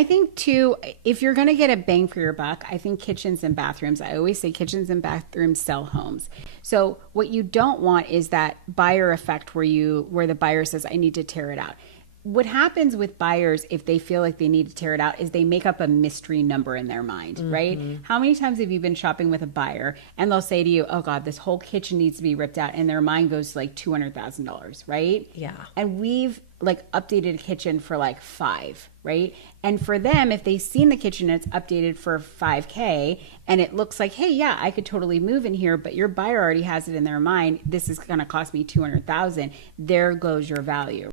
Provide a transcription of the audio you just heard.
I think too, if you're going to get a bang for your buck, I think kitchens and bathrooms, I always say kitchens and bathrooms sell homes. So what you don't want is that buyer effect where the buyer says, I need to tear it out. What happens with buyers if they feel like they need to tear it out is they make up a mystery number in their mind, right? How many times have you been shopping with a buyer and they'll say to you, oh God, this whole kitchen needs to be ripped out, and their mind goes to like $200,000, right? Yeah. And we've like updated a kitchen for like 5, right? And for them, if they've seen the kitchen and it's updated for 5K and it looks like, hey, yeah, I could totally move in here, but your buyer already has it in their mind, this is going to cost me 200,000. There goes your value,